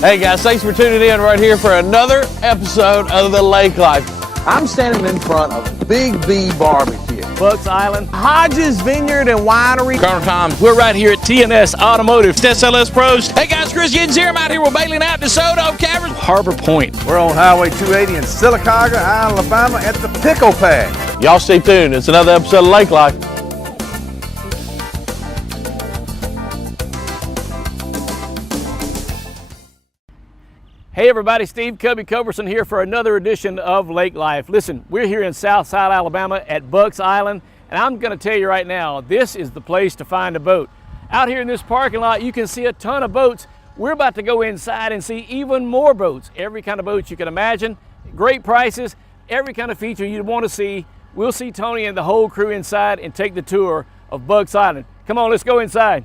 Hey guys, thanks for tuning in right here for another episode of The Lake Life. I'm standing in front of Big B Barbecue, Bucks Island, Hodges Vineyard and Winery. Colonel Tom. We're right here at TNS Automotive, SLS Pros. Hey guys, Chris Giddens here. I'm out here with Bailey Knapp, DeSoto, Cameron, Harbor Point. We're on Highway 280 in Sylacauga, Alabama at the Pickle Pad. Y'all stay tuned. It's another episode of Lake Life. Hey everybody, Steve Cubby Culberson here for another edition of Lake Life. Listen, we're here in Southside, Alabama at Bucks Island, and I'm going to tell you right now, this is the place to find a boat. Out here in this parking lot, you can see a ton of boats. We're about to go inside and see even more boats. Every kind of boat you can imagine, great prices, every kind of feature you'd want to see. We'll see Tony and the whole crew inside and take the tour of Bucks Island. Come on, let's go inside.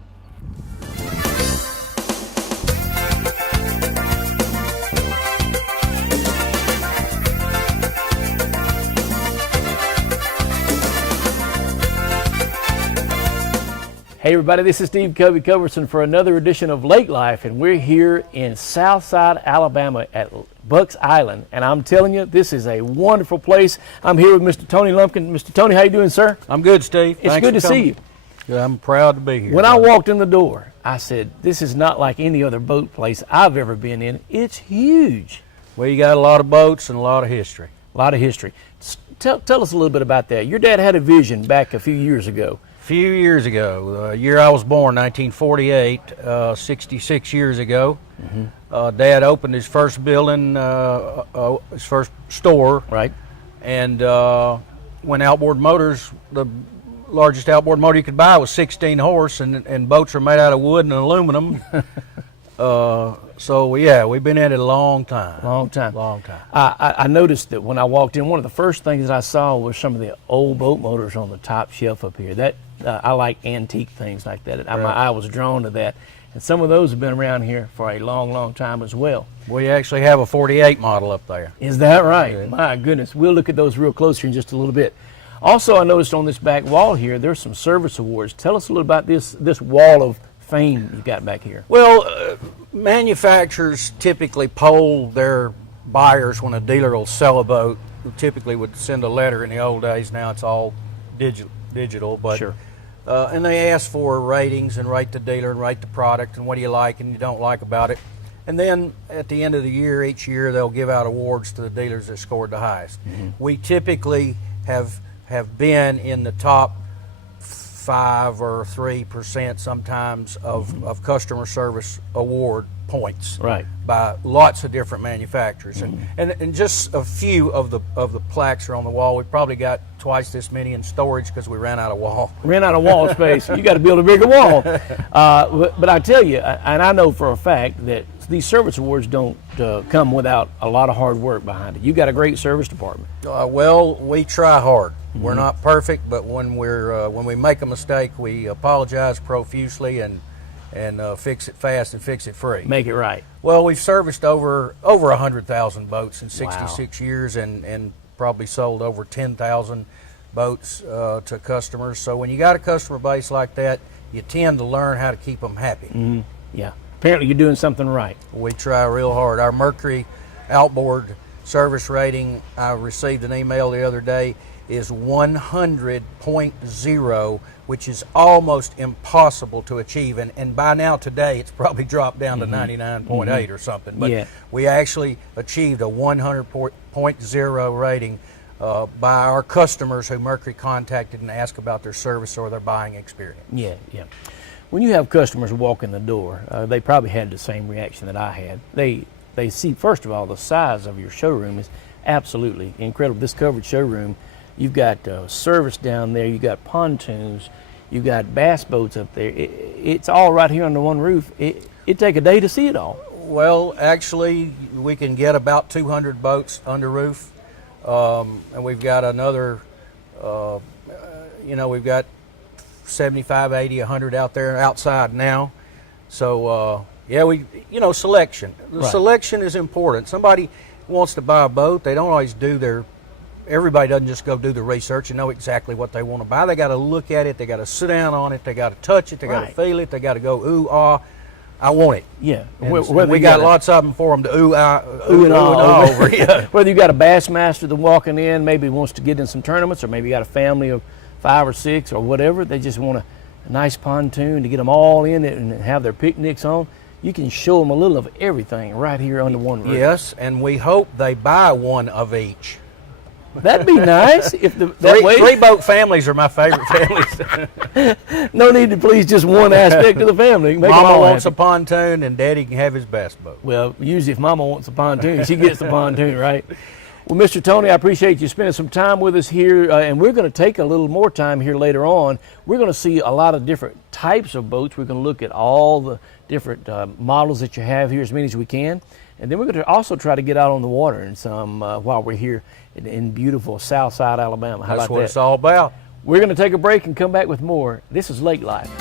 Hey everybody, this is Steve Cubby Culberson for another edition of Lake Life, and we're here in Southside, Alabama at Bucks Island, and I'm telling you, this is a wonderful place. I'm here with Mr. Tony Lumpkin. Mr. Tony, how you doing, sir? I'm good, Steve. It's good to see you. Yeah, I'm proud to be here. When I walked in the door, I said, this is not like any other boat place I've ever been in. It's huge. Well, you got a lot of boats and a lot of history. A lot of history. Tell us a little bit about that. Your dad had a vision back a few years ago. Few years ago, the year I was born, 1948, 66 years ago, Dad opened his first building, his first store. Right. And when outboard motors, the largest outboard motor you could buy was 16 horse, and boats are made out of wood and aluminum. So yeah, we've been in it a long time. Long time. Long time. I noticed that when I walked in, one of the first things that I saw was some of the old boat motors on the top shelf up here. That I like antique things like that. My eye was drawn to that. And some of those have been around here for a long, long time as well. We actually have a 48 model up there. Is that right? Yeah. My goodness. We'll look at those real close here in just a little bit. Also, I noticed on this back wall here, there's some service awards. Tell us a little about this wall of fame you got back here. Well, manufacturers typically poll their buyers when a dealer will sell a boat. Who typically would send a letter in the old days. Now it's all digital, but sure. And they ask for ratings and rate the dealer and rate the product and what do you like and you don't like about it. And then at the end of the year, each year, they'll give out awards to the dealers that scored the highest. We typically have been in the top 5 or 3% sometimes of customer service award points, right, by lots of different manufacturers. And just a few of the plaques are on the wall. We probably got twice this many in storage because we ran out of wall. Ran out of wall space. You got to build a bigger wall. But I tell you, and I know for a fact that these service awards don't come without a lot of hard work behind it. You got a great service department. Well, we try hard. We're not perfect, but when we make a mistake, we apologize profusely and fix it fast and fix it free. Make it right. Well, we've serviced over 100,000 boats in 66 Wow. years and probably sold over 10,000 boats to customers. So when you got a customer base like that, you tend to learn how to keep them happy. Yeah. Apparently you're doing something right. We try real hard. Our Mercury outboard service rating, I received an email the other day, is 100.0, which is almost impossible to achieve. And by now today, it's probably dropped down to 99.8 or something. But we actually achieved a 100.0 rating by our customers who Mercury contacted and asked about their service or their buying experience. Yeah. When you have customers walk in the door, they probably had the same reaction that I had. They see, first of all, the size of your showroom is absolutely incredible. This covered showroom, you've got service down there, you've got pontoons, you've got bass boats up there. It's all right here under one roof. It'd take a day to see it all. Well, actually, we can get about 200 boats under roof, and we've got another, we've got 75, 80, 100 out there outside now. So, selection. The selection is important. Somebody wants to buy a boat, they don't always everybody doesn't just go do the research and know exactly what they want to buy. They got to look at it, they got to sit down on it, they got to touch it, they got to feel it, they got to go ooh, ah. I want it. Yeah. And Whether we you got a- lots of them for them to ooh and ah over. Yeah. Whether you got a Bassmaster that's walking in, maybe wants to get in some tournaments, or maybe you got a family of 5 or 6 or whatever, they just want a nice pontoon to get them all in it and have their picnics on. You can show them a little of everything right here under one roof. Yes, and we hope they buy one of each. That'd be nice if that way. 3 boat families are my favorite families. No need to please just one aspect of the family. Make them Mama all wants happy. a pontoon, and Daddy can have his best boat. Well, usually if Mama wants a pontoon, she gets the pontoon, right? Well, Mr. Tony, I appreciate you spending some time with us here, and we're going to take a little more time here later on. We're going to see a lot of different types of boats. We're going to look at all the different models that you have here, as many as we can. And then we're going to also try to get out on the water and some while we're here in beautiful Southside, Alabama. How That's about what that? it's all about. We're going to take a break and come back with more. This is Lake Life.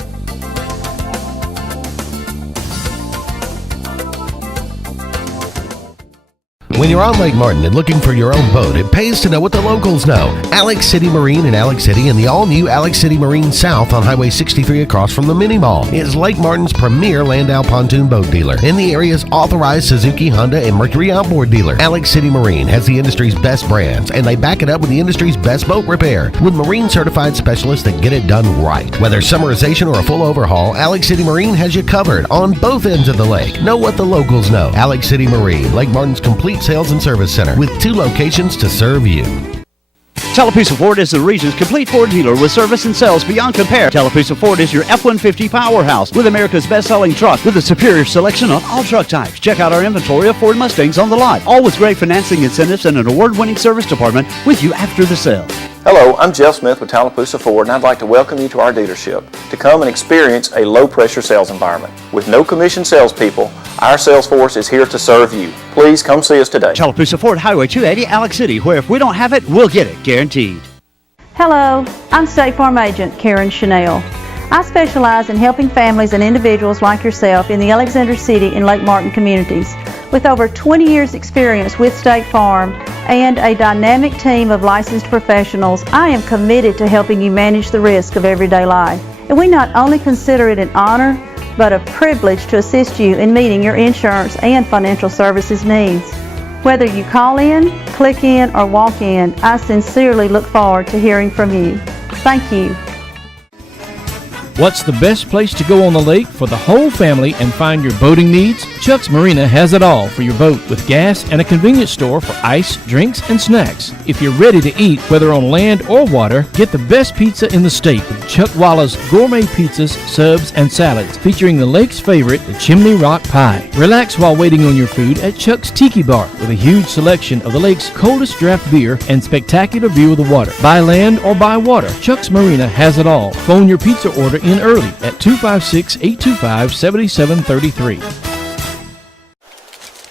When you're on Lake Martin and looking for your own boat, it pays to know what the locals know. Alex City Marine in Alex City and the all-new Alex City Marine South on Highway 63 across from the Mini Mall is Lake Martin's premier Landau pontoon boat dealer and the area's authorized Suzuki, Honda, and Mercury outboard dealer. Alex City Marine has the industry's best brands, and they back it up with the industry's best boat repair with marine certified specialists that get it done right. Whether summerization or a full overhaul, Alex City Marine has you covered on both ends of the lake. Know what the locals know. Alex City Marine, Lake Martin's complete sales and service center with 2 locations to serve you. Tallapoosa Ford is the region's complete Ford dealer with service and sales beyond compare. Tallapoosa Ford is your F-150 powerhouse with America's best-selling truck with a superior selection of all truck types. Check out our inventory of Ford Mustangs on the lot, all with great financing incentives and an award-winning service department with you after the sale. Hello, I'm Jeff Smith with Tallapoosa Ford, and I'd like to welcome you to our dealership to come and experience a low-pressure sales environment. With no commission salespeople, our sales force is here to serve you. Please come see us today. Tallapoosa Ford, Highway 280, Alex City, where if we don't have it, we'll get it, guaranteed. Hello, I'm State Farm Agent Karen Chanel. I specialize in helping families and individuals like yourself in the Alexander City and Lake Martin communities. With over 20 years experience with State Farm and a dynamic team of licensed professionals, I am committed to helping you manage the risk of everyday life. And we not only consider it an honor, but a privilege to assist you in meeting your insurance and financial services needs. Whether you call in, click in, or walk in, I sincerely look forward to hearing from you. Thank you. What's the best place to go on the lake for the whole family and find your boating needs? Chuck's Marina has it all for your boat with gas and a convenience store for ice, drinks, and snacks. If you're ready to eat, whether on land or water, get the best pizza in the state with Chuck Walla's gourmet pizzas, subs, and salads featuring the lake's favorite, the Chimney Rock Pie. Relax while waiting on your food at Chuck's Tiki Bar with a huge selection of the lake's coldest draft beer and spectacular view of the water. By land or by water, Chuck's Marina has it all. Phone your pizza order in early at 256-825-7733.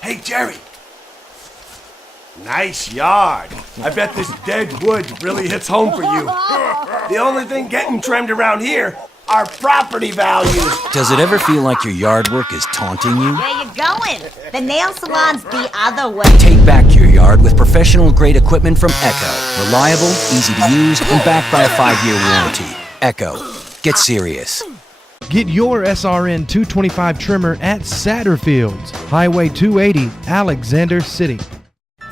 Hey, Jerry. Nice yard. I bet this dead wood really hits home for you. The only thing getting trimmed around here are property values. Does it ever feel like your yard work is taunting you? Where you going? The nail salon's the other way. Take back your yard with professional-grade equipment from Echo. Reliable, easy to use, and backed by a 5-year warranty. Echo. Get serious. Get your SRN 225 trimmer at Satterfield's, Highway 280, Alexander City.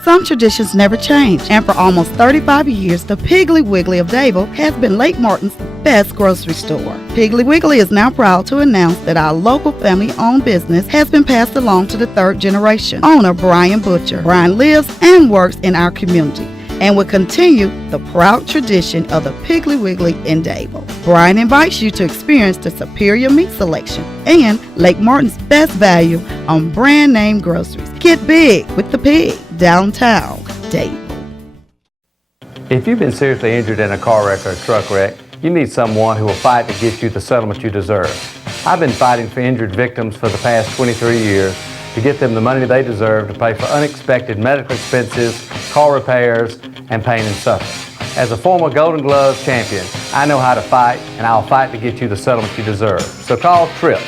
Some traditions never change, and for almost 35 years, the Piggly Wiggly of Dable has been Lake Martin's best grocery store. Piggly Wiggly is now proud to announce that our local family-owned business has been passed along to the 3rd generation. Owner Brian Butcher. Brian lives and works in our community and will continue the proud tradition of the Piggly Wiggly in Dable. Brian invites you to experience the superior meat selection and Lake Martin's best value on brand name groceries. Get big with the pig, downtown Dable. If you've been seriously injured in a car wreck or a truck wreck, you need someone who will fight to get you the settlement you deserve. I've been fighting for injured victims for the past 23 years to get them the money they deserve to pay for unexpected medical expenses, car repairs, and pain and suffering. As a former Golden Gloves champion, I know how to fight, and I'll fight to get you the settlement you deserve. So call TRIP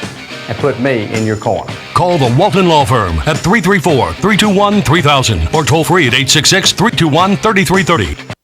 and put me in your corner. Call the Walton Law Firm at 334-321-3000 or toll free at 866-321-3330.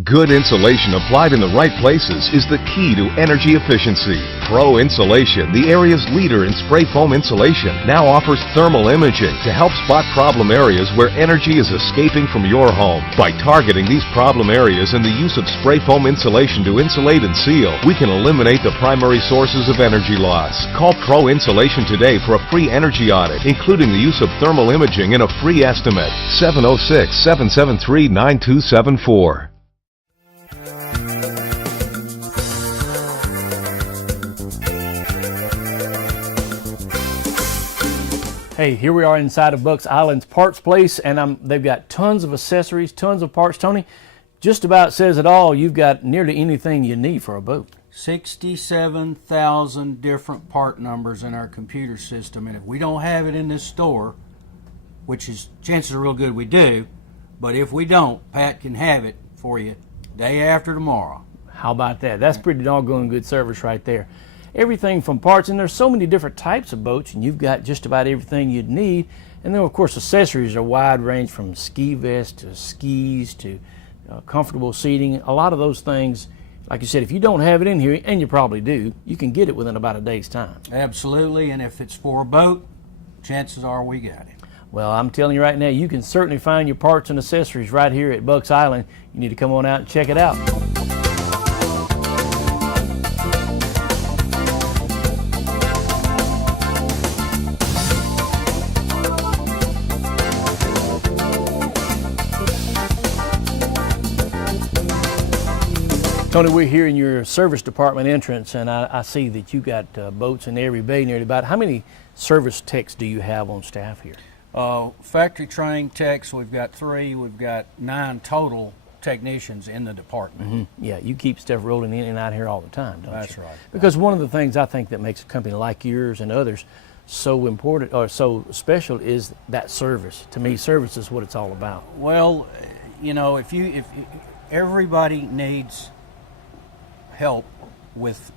Good insulation applied in the right places is the key to energy efficiency. Pro Insulation, the area's leader in spray foam insulation, now offers thermal imaging to help spot problem areas where energy is escaping from your home. By targeting these problem areas and the use of spray foam insulation to insulate and seal, we can eliminate the primary sources of energy loss. Call Pro Insulation today for a free energy audit, including the use of thermal imaging and a free estimate. 706-773-9274. Hey, here we are inside of Bucks Island's parts place, and they've got tons of accessories, tons of parts. Tony, just about says it all. You've got nearly anything you need for a boat. 67,000 different part numbers in our computer system, and if we don't have it in this store, which is chances are real good we do, but if we don't, Pat can have it for you day after tomorrow. How about that? That's pretty doggone good service right there. Everything from parts, and there's so many different types of boats, and you've got just about everything you'd need. And then of course accessories are wide range, from ski vests to skis to comfortable seating. A lot of those things, like you said, if you don't have it in here, and you probably do, you can get it within about a day's time. Absolutely, and if it's for a boat, chances are we got it. Well, I'm telling you right now, you can certainly find your parts and accessories right here at Bucks Island. You need to come on out and check it out. Tony, we're here in your service department entrance, and I see that you got boats in every bay nearly about. How many service techs do you have on staff here? Factory trained techs, we've got 3. We've got 9 total technicians in the department. Mm-hmm. Yeah, you keep stuff rolling in and out here all the time, don't you? That's right. Because one of the things I think that makes a company like yours and others so important or so special is that service. To me, service is what it's all about. Well, you know, if everybody needs help with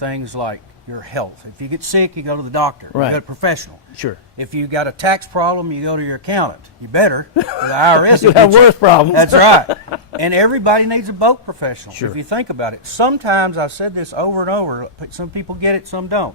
things like your health. If you get sick, you go to the doctor. Right. You go to a professional. Sure. If you got a tax problem, you go to your accountant. You better. The IRS You have worse problems. That's right. And everybody needs a boat professional. Sure. If you think about it. Sometimes, I've said this over and over, some people get it, some don't.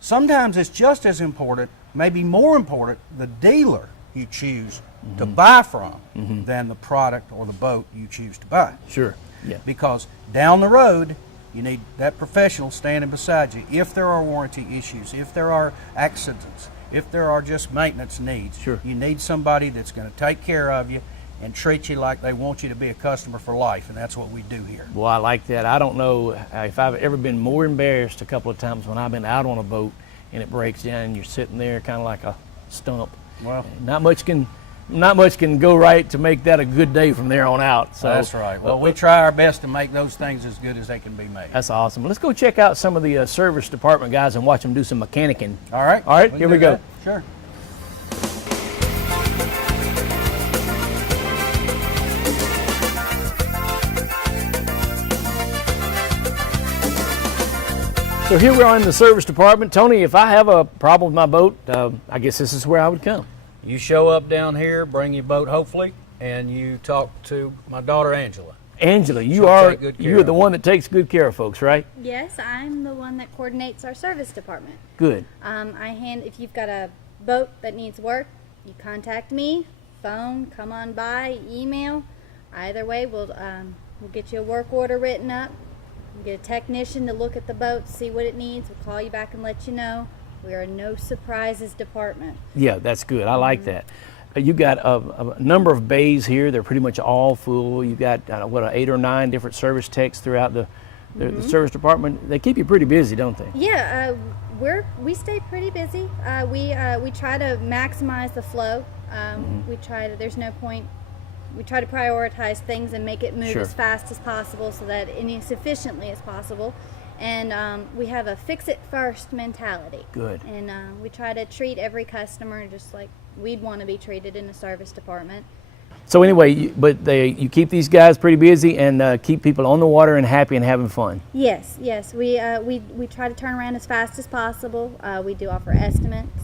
Sometimes it's just as important, maybe more important, the dealer you choose to buy from than the product or the boat you choose to buy. Sure. Yeah. Because down the road, you need that professional standing beside you. If there are warranty issues, if there are accidents, if there are just maintenance needs, sure, you need somebody that's going to take care of you and treat you like they want you to be a customer for life, and that's what we do here. Well, I like that. I don't know if I've ever been more embarrassed a couple of times when I've been out on a boat and it breaks down and you're sitting there kind of like a stump. Well, not much can go right to make that a good day from there on out. So that's right. Well, we try our best to make those things as good as they can be made. That's awesome. Let's go check out some of the service department guys and watch them do some mechanicking. All right. All right, here we go. Sure. So here we are in the service department. Tony, if I have a problem with my boat, I guess this is where I would come. You show up down here, bring your boat hopefully, and you talk to my daughter Angela. Angela, you're the one that takes good care of folks, right? Yes, I'm the one that coordinates our service department. Good. If you've got a boat that needs work, you contact me, phone, come on by, email. Either way, we'll get you a work order written up. We'll get a technician to look at the boat, see what it needs. We'll call you back and let you know. We are a no surprises department. Yeah, that's good. I like that. You got a number of bays here. They're pretty much all full. You got 8 or 9 different service techs throughout the service department. They keep you pretty busy, don't they? Yeah, we stay pretty busy. We try to maximize the flow. We try to prioritize things and make it move as fast as possible so that as efficiently as possible. And we have a fix-it-first mentality. Good. And we try to treat every customer just like we'd want to be treated in a service department. So anyway, you keep these guys pretty busy and keep people on the water and happy and having fun. Yes. We try to turn around as fast as possible. We do offer estimates.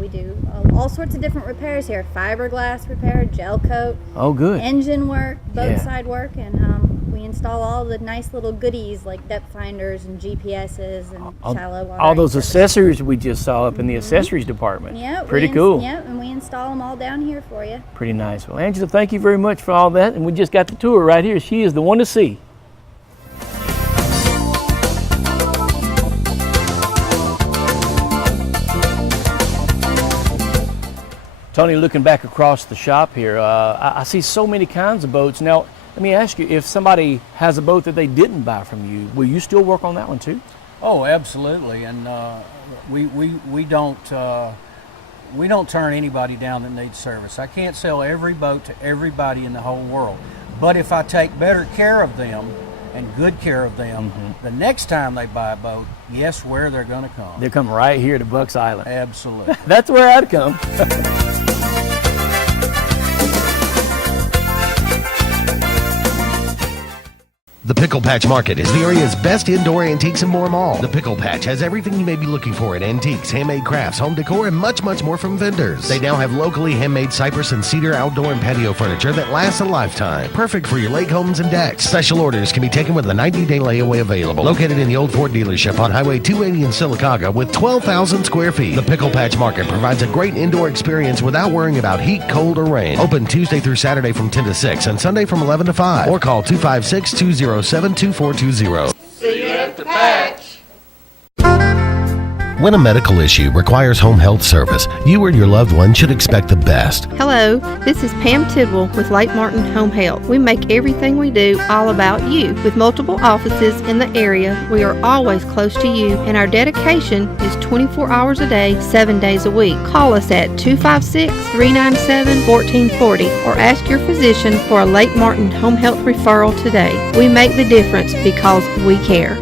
We do all sorts of different repairs here. Fiberglass repair, gel coat. Oh, good. Engine work, boat side work, and we install all the nice little goodies like depth finders and GPSs and shallow water. All those accessories we just saw up in the accessories department. Yeah, pretty cool. Yeah, and we install them all down here for you. Pretty nice. Well, Angela, thank you very much for all that. And we just got the tour right here. She is the one to see. Tony, looking back across the shop here, I see so many kinds of boats. Now, let me ask you, if somebody has a boat that they didn't buy from you, will you still work on that one too? Oh, absolutely. And we don't turn anybody down that needs service. I can't sell every boat to everybody in the whole world. But if I take better care of them and good care of them, the next time they buy a boat, guess where they're going to come? They're coming right here to Bucks Island. Absolutely. That's where I'd come. The Pickle Patch Market is the area's best indoor antiques and more mall. The Pickle Patch has everything you may be looking for in antiques, handmade crafts, home decor, and much, much more from vendors. They now have locally handmade cypress and cedar outdoor and patio furniture that lasts a lifetime. Perfect for your lake homes and decks. Special orders can be taken with a 90-day layaway available. Located in the Old Ford dealership on Highway 280 in Sylacauga with 12,000 square feet. The Pickle Patch Market provides a great indoor experience without worrying about heat, cold, or rain. Open Tuesday through Saturday from 10 to 6 and Sunday from 11 to 5. Or call 256-207-2420. See you at the patch. When a medical issue requires home health service, you or your loved one should expect the best. Hello, this is Pam Tidwell with Lake Martin Home Health. We make everything we do all about you. With multiple offices in the area, we are always close to you, and our dedication is 24 hours a day, 7 days a week. Call us at 256-397-1440 or ask your physician for a Lake Martin Home Health referral today. We make the difference because we care.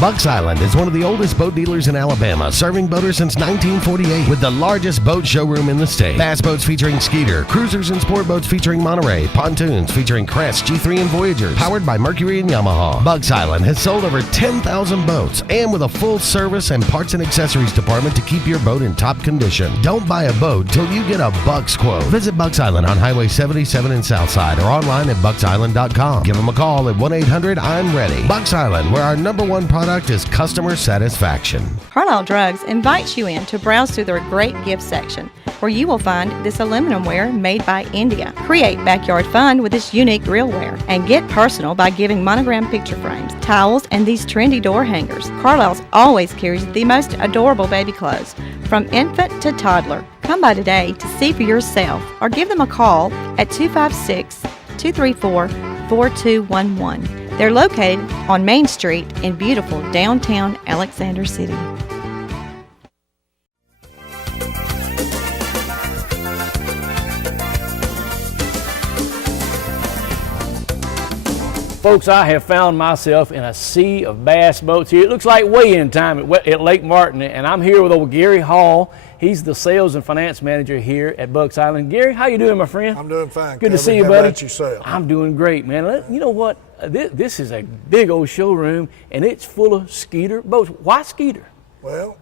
Bucks Island is one of the oldest boat dealers in Alabama, serving boaters since 1948 with the largest boat showroom in the state. Bass boats featuring Skeeter, cruisers and sport boats featuring Monterey, pontoons featuring Crest, G3 and Voyagers, powered by Mercury and Yamaha. Bucks Island has sold over 10,000 boats and with a full service and parts and accessories department to keep your boat in top condition. Don't buy a boat till you get a Bucks quote. Visit Bucks Island on Highway 77 in Southside or online at bucksisland.com. Give them a call at 1-800-I'm-READY. Bucks Island, where our #1 product is customer satisfaction. Carlisle Drugs invites you in to browse through their great gift section, where you will find this aluminum ware made by India. Create backyard fun with this unique grillware, and get personal by giving monogram picture frames, towels, and these trendy door hangers. Carlisle's always carries the most adorable baby clothes, from infant to toddler. Come by today to see for yourself, or give them a call at 256-234-4211. They're located on Main Street in beautiful downtown Alexander City. Folks, I have found myself in a sea of bass boats here. It looks like weigh-in time at Lake Martin, and I'm here with old Gary Hall. He's the sales and finance manager here at Bucks Island. Gary, how you doing, my friend? I'm doing fine. Good Kevin. to see you, How buddy. about yourself? I'm doing great, man. You know what? This is a big old showroom, and it's full of Skeeter boats. Why Skeeter? Well,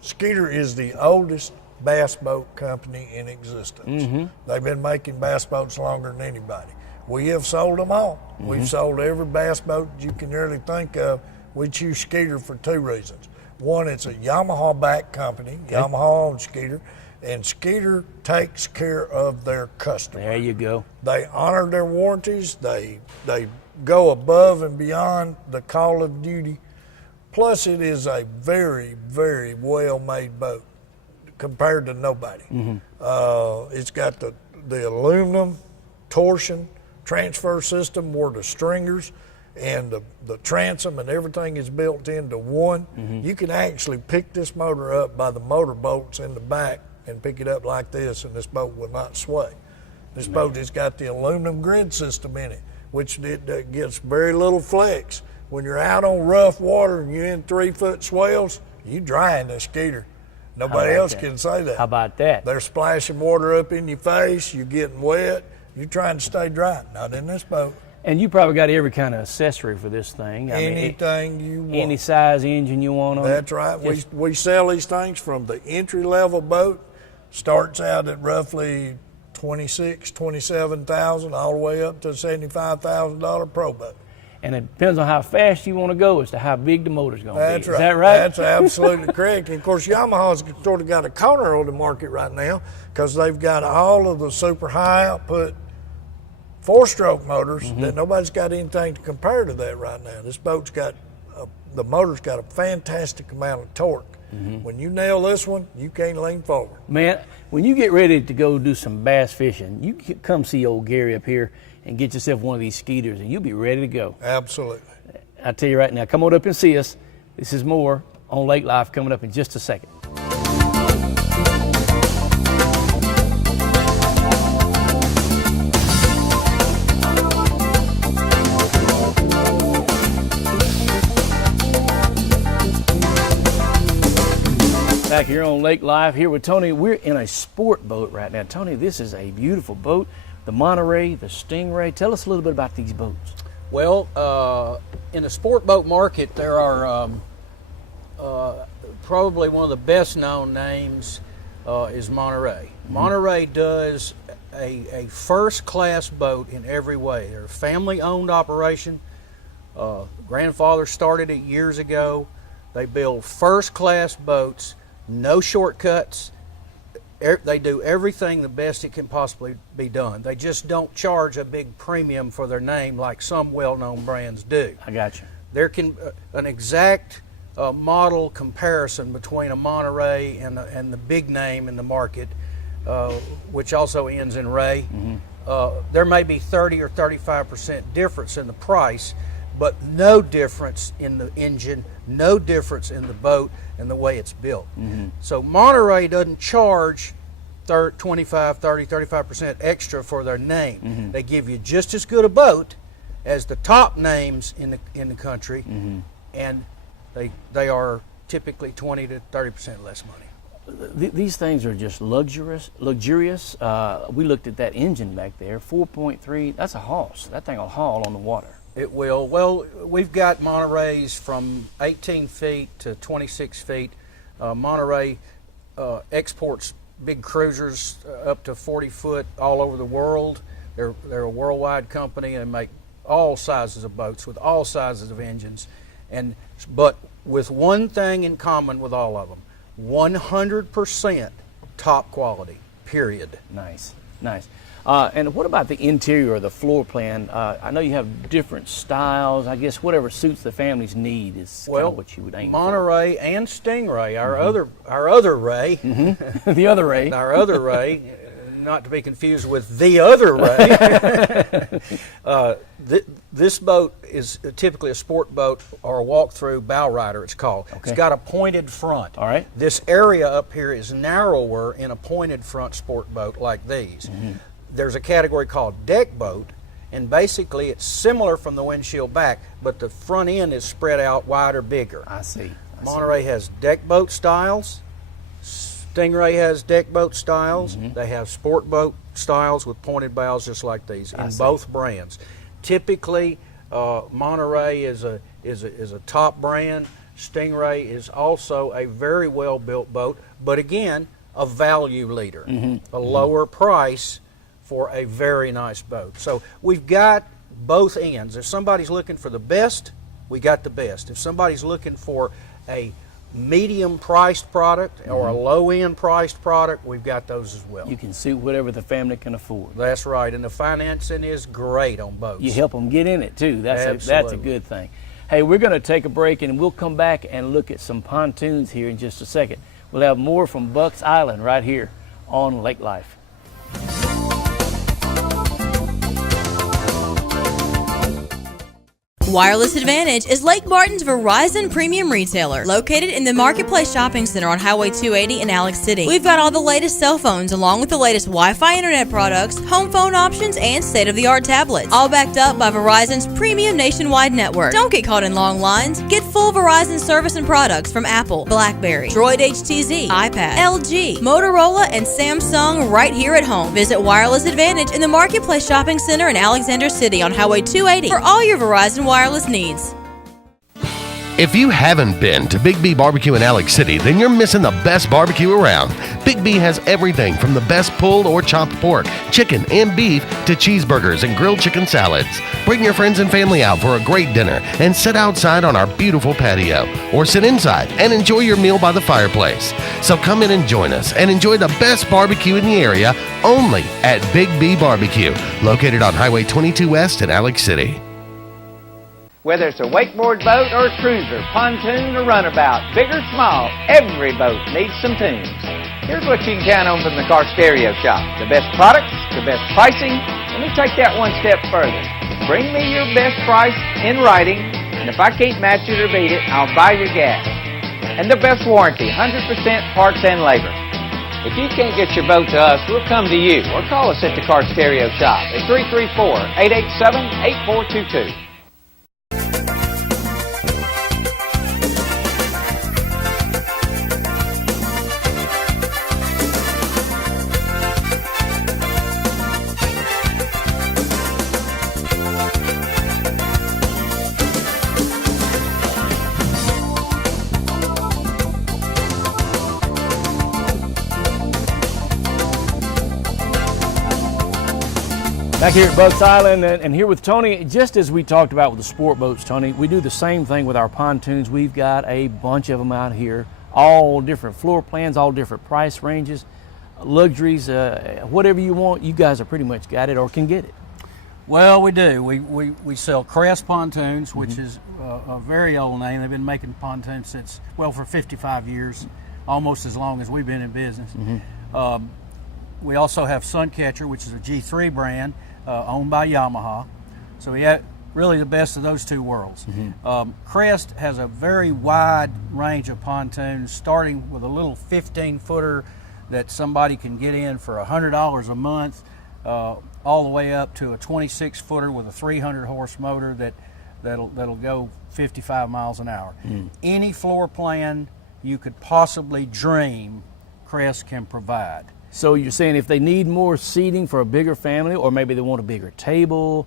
Skeeter is the oldest bass boat company in existence. They've been making bass boats longer than anybody. We have sold them all. We've sold every bass boat you can really think of. We choose Skeeter for two reasons. One, it's a Yamaha backed company. Yamaha owns Skeeter, and Skeeter takes care of their customer. There you go. They honor their warranties. They go above and beyond the call of duty. Plus, it is a very, very well-made boat compared to nobody. It's got the aluminum torsion transfer system where the stringers and the transom and everything is built into one. You can actually pick this motor up by the motor bolts in the back and pick it up like this, and this boat will not sway. This boat has got the aluminum grid system in it, which it gets very little flex. When you're out on rough water and you're in 3-foot swells, you dry in this Skeeter. Nobody else can say that. How about that? They're splashing water up in your face, you're getting wet, you're trying to stay dry. Not in this boat. And you probably got every kind of accessory for this thing. Anything you want. Any size engine you want on it. That's right. We sell these things from the entry-level boat, starts out at roughly $27,000 all the way up to $75,000 pro boat. And it depends on how fast you want to go as to how big the motor's going to be. That's right. Is that right? That's absolutely correct. And of course, Yamaha's sort of got a corner on the market right now because they've got all of the super high output 4-stroke motors that nobody's got anything to compare to that right now. This boat's got, the motor's got a fantastic amount of torque. When you nail this one, you can't lean forward. Man, when you get ready to go do some bass fishing, you come see old Gary up here and get yourself one of these skeeters and you'll be ready to go. Absolutely. I tell you right now, come on up and see us. This is more on Lake Life coming up in just a second. Back here on Lake Life, here with Tony. We're in a sport boat right now. Tony, this is a beautiful boat. The Monterey, the Stingray. Tell us a little bit about these boats. Well, in the sport boat market, there are probably one of the best known names is Monterey. Monterey does a first class boat in every way. They're a family owned operation. Grandfather started it years ago. They build first class boats, no shortcuts. They do everything the best it can possibly be done. They just don't charge a big premium for their name like some well-known brands do. I got you. There can an exact model comparison between a Monterey and the big name in the market, which also ends in Ray. There may be 30 or 35% difference in the price, but no difference in the engine, no difference in the boat and the way it's built. So Monterey doesn't charge 25, 30, 35% extra for their name. They give you just as good a boat as the top names in the country, and they are typically 20 to 30% less money. These things are just luxurious. We looked at that engine back there, 4.3. That's a Hoss. That thing will haul on the water. It will. Well, we've got Montereys from 18 feet to 26 feet. Monterey exports big cruisers up to 40 foot all over the world. They're a worldwide company and make all sizes of boats with all sizes of engines, but with one thing in common with all of them: 100% top quality. Period. Nice. And what about the interior or the floor plan? I know you have different styles. I guess whatever suits the family's need is kind of what you would aim Monterey for. and Stingray, our other Ray, the other Ray, our other Ray, not to be confused with the other Ray. This boat is typically a sport boat or a walk-through bow rider. It's called. Okay. It's got a pointed front. All right. This area up here is narrower in a pointed front sport boat like these. There's a category called deck boat, and basically it's similar from the windshield back, but the front end is spread out wider, bigger. I see. Monterey has deck boat styles. Stingray has deck boat styles. They have sport boat styles with pointed bows just like these in both brands. Typically, Monterey is a top brand. Stingray is also a very well built boat, but again, a value leader, a lower price for a very nice boat. So we've got both ends. If somebody's looking for the best, we got the best. If somebody's looking for a medium priced product or a low end priced product, we've got those as well. You can suit whatever the family can afford. That's right, and the financing is great on boats. You help them get in it too. That's a good thing. Hey, we're going to take a break and we'll come back and look at some pontoons here in just a second. We'll have more from Bucks Island right here on Lake Life. Wireless Advantage is Lake Martin's Verizon premium retailer, located in the Marketplace Shopping Center on Highway 280 in Alex City. We've got all the latest cell phones along with the latest Wi-Fi internet products, home phone options, and state-of-the-art tablets, all backed up by Verizon's premium nationwide network. Don't get caught in long lines. Get full Verizon service and products from Apple, BlackBerry, Droid HTZ, iPad, LG, Motorola, and Samsung right here at home. Visit Wireless Advantage in the Marketplace Shopping Center in Alexander City on Highway 280 for all your Verizon wireless needs. If you haven't been to Big B Barbecue in Alex City, then you're missing the best barbecue around. Big B has everything from the best pulled or chopped pork, chicken, and beef to cheeseburgers and grilled chicken salads. Bring your friends and family out for a great dinner and sit outside on our beautiful patio, or sit inside and enjoy your meal by the fireplace. So come in and join us and enjoy the best barbecue in the area only at Big B Barbecue, located on Highway 22 West in Alex City. Whether it's a wakeboard boat or a cruiser, pontoon or runabout, big or small, every boat needs some tunes. Here's what you can count on from the Car Stereo Shop. The best products, the best pricing. Let me take that one step further. Bring me your best price in writing, and if I can't match it or beat it, I'll buy your gas. And the best warranty, 100% parts and labor. If you can't get your boat to us, we'll come to you, or call us at the Car Stereo Shop at 334-887-8422. Back here at Bucks Island and here with Tony, just as we talked about with the sport boats, Tony, we do the same thing with our pontoons. We've got a bunch of them out here, all different floor plans, all different price ranges, luxuries, whatever you want, you guys have pretty much got it or can get it. Well, we do. We sell Crest pontoons, which is a very old name. They've been making pontoons since, well, for 55 years, almost as long as we've been in business. We also have Suncatcher, which is a G3 brand owned by Yamaha. So we have really the best of those two worlds. Crest has a very wide range of pontoons, starting with a little 15-footer that somebody can get in for $100 a month, all the way up to a 26-footer with a 300-horse motor that'll go 55 miles an hour. Any floor plan you could possibly dream, Crest can provide. So you're saying if they need more seating for a bigger family, or maybe they want a bigger table,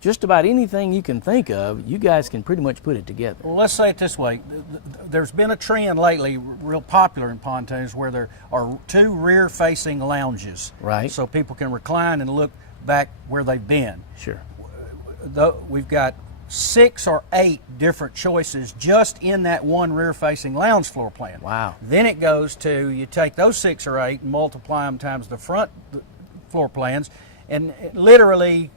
just about anything you can think of, you guys can pretty much put it together. Well, let's say it this way. There's been a trend lately, real popular in pontoons, where there are two rear-facing lounges. Right. So people can recline and look back where they've been. Sure. We've got 6 or 8 different choices just in that one rear-facing lounge floor plan. Wow. Then it goes to, you take those 6 or 8 and multiply them times the front floor plans, and literally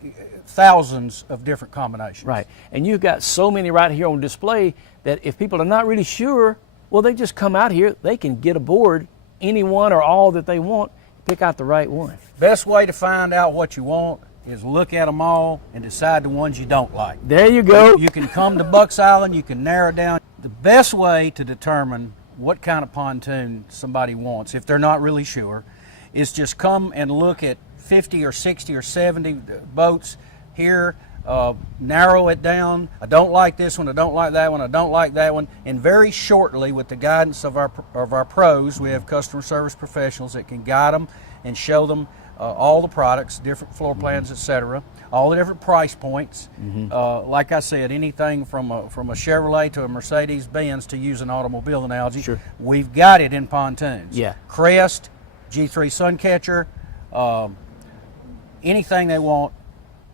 thousands of different combinations. Right. And you've got so many right here on display that if people are not really sure, well, they just come out here, they can get aboard any one or all that they want, pick out the right one. Best way to find out what you want is look at them all and decide the ones you don't like. There you go. You can come to Bucks Island, you can narrow down. The best way to determine what kind of pontoon somebody wants, if they're not really sure, is just come and look at 50 or 60 or 70 boats here, narrow it down. I don't like this one, I don't like that one, I don't like that one. And very shortly, with the guidance of our pros, we have customer service professionals that can guide them and show them all the products, different floor plans, etc., all the different price points. Like I said, anything from a Chevrolet to a Mercedes-Benz, to use an automobile analogy. Sure. We've got it in pontoons. Yeah. Crest, G3 Suncatcher, anything they want,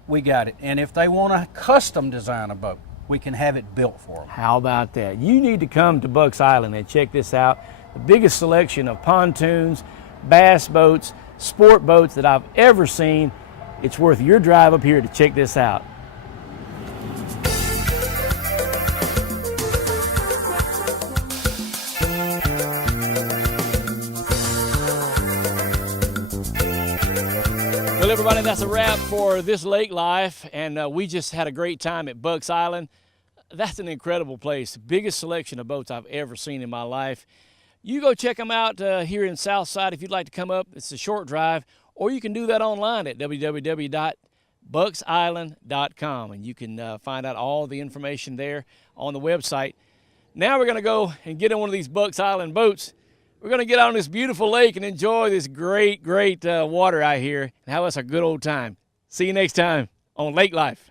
we got it. And if they want to custom design a boat, we can have it built for them. How about that? You need to come to Bucks Island and check this out. The biggest selection of pontoons, bass boats, sport boats that I've ever seen. It's worth your drive up here to check this out. Well, everybody, that's a wrap for this lake life, and we just had a great time at Bucks Island. That's an incredible place. Biggest selection of boats I've ever seen in my life. You go check them out here in Southside if you'd like to come up. It's a short drive, or you can do that online at www.bucksisland.com, and you can find out all the information there on the website. Now we're going to go and get on one of these Bucks Island boats. We're going to get out on this beautiful lake and enjoy this great water out here and have us a good old time. See you next time on Lake Life.